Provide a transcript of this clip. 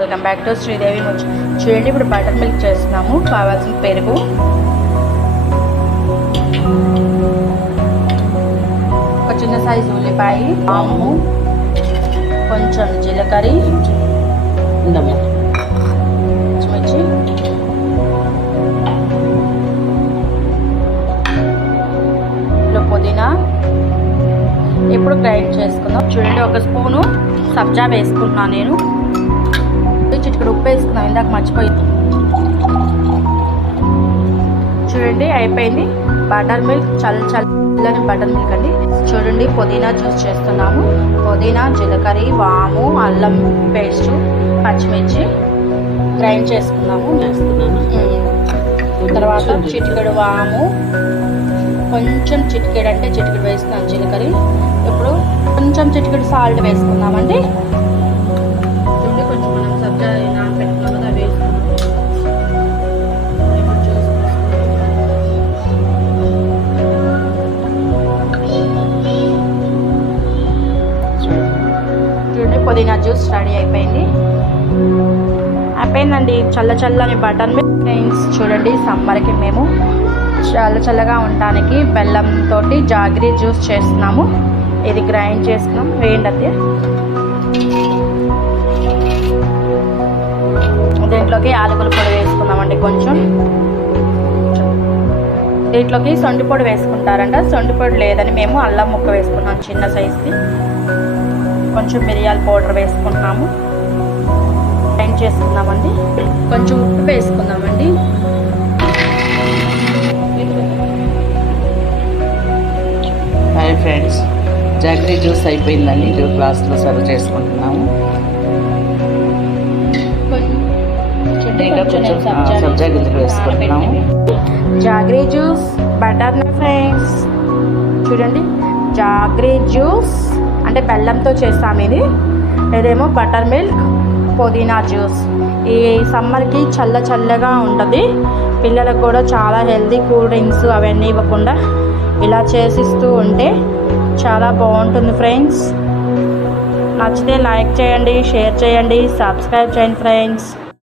Welcome back to Sridevi Muchu. చూడండి, ఇప్పుడు butter milk చేస్తున్నాము. కావాల్సిన పెరుగు, ఒక చిన్న సైజు ఉల్లిపాయ, ఆము, కొంచెం జీలకర్ర, పచ్చిమిర్చి, పుదీనా. ఇప్పుడు గ్రైండ్ చేసుకుందాం. చూడండి, ఒక స్పూను సబ్జా వేసుకుంటున్నాను నేను. చిటికెడు ఉప్పు వేసుకున్నాం, ఇందాక మర్చిపోయింది. చూడండి, అయిపోయింది. బటర్ మిల్క్, చల్లని బటర్ మిల్క్ అండి. చూడండి, పుదీనా జ్యూస్ చేస్తున్నాము. పుదీనా, జీలకర్ర, వాము, అల్లం పేస్ట్, పచ్చిమిర్చి గ్రైండ్ చేసుకున్నాము. తర్వాత చిటికెడు వాము, కొంచెం చిటికెడు అంటే చిటికెడు వేస్తున్నాను జీలకర్ర. ఇప్పుడు కొంచెం చిటికెడు సాల్ట్ వేసుకుందామండి. చూడండి, కొంచెం మనం సబ్జా నానబెట్టుకున్నాం కదా, అవి వేసుకున్నాం. చూడండి, పుదీనా జ్యూస్ రెడీ అయిపోయిందండి. చల్లని బటర్ మిల్క్. ఫ్రెండ్స్, చూడండి, సమ్మర్కి మేము చల్లగా ఉండటానికి బెల్లంతో జాగ్రీ జ్యూస్ చేస్తున్నాము. ఇది గ్రైండ్ చేసుకున్నాం. వేయండి అది. దీంట్లోకి యాలకుల పొడి వేసుకుందామండి. కొంచెం దీంట్లోకి సొంటి పొడి వేసుకుంటారంట. సొంటి పొడి లేదని మేము అల్లం ముక్క వేసుకున్నాం, చిన్న సైజుది. కొంచెం మిరియాల పౌడర్ వేసుకుంటున్నాము. గ్రైండ్ చేసుకుందామండి. కొంచెం ఉప్పు వేసుకుందామండి. హాయ్ ఫ్రెండ్స్, జాగ్రీ జ్యూస్ అయిపోయిందండి. గ్లాస్లో సర్వ్ చేసుకుంటున్నాము. కొంచెం సబ్జా గింజలు వేసుకుంటున్నాము. Jaggery juice butter friends. చూడండి, జాగ్రీ జ్యూస్ అంటే బెల్లంతో చేస్తాము. ఇదేమో బటర్ మిల్క్, పుదీనా జ్యూస్. ఈ సమ్మర్కి చల్లగా ఉంటుంది. పిల్లలకు కూడా చాలా హెల్తీ. కూల్ డ్రింక్స్ అవన్నీ ఇవ్వకుండా ఇలా చేసిస్తూ ఉంటే చాలా బాగుంటుంది ఫ్రెండ్స్. నచ్చితే లైక్ చేయండి, షేర్ చేయండి, సబ్స్క్రైబ్ చేయండి ఫ్రెండ్స్.